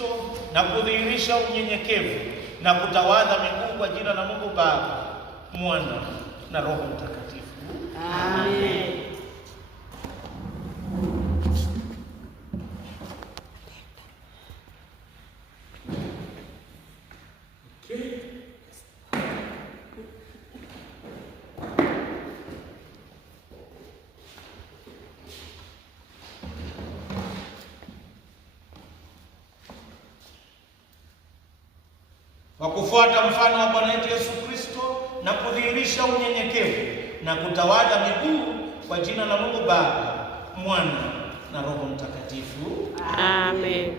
Kristo na kudhihirisha unyenyekevu na kutawadha miguu kwa jina la Mungu Baba, Mwana na Roho Mtakatifu. Amen. Kwa kufuata mfano wa Bwana wetu Yesu Kristo na kudhihirisha unyenyekevu na kutawadha miguu kwa jina la Mungu Baba, Mwana na Roho Mtakatifu. Amen.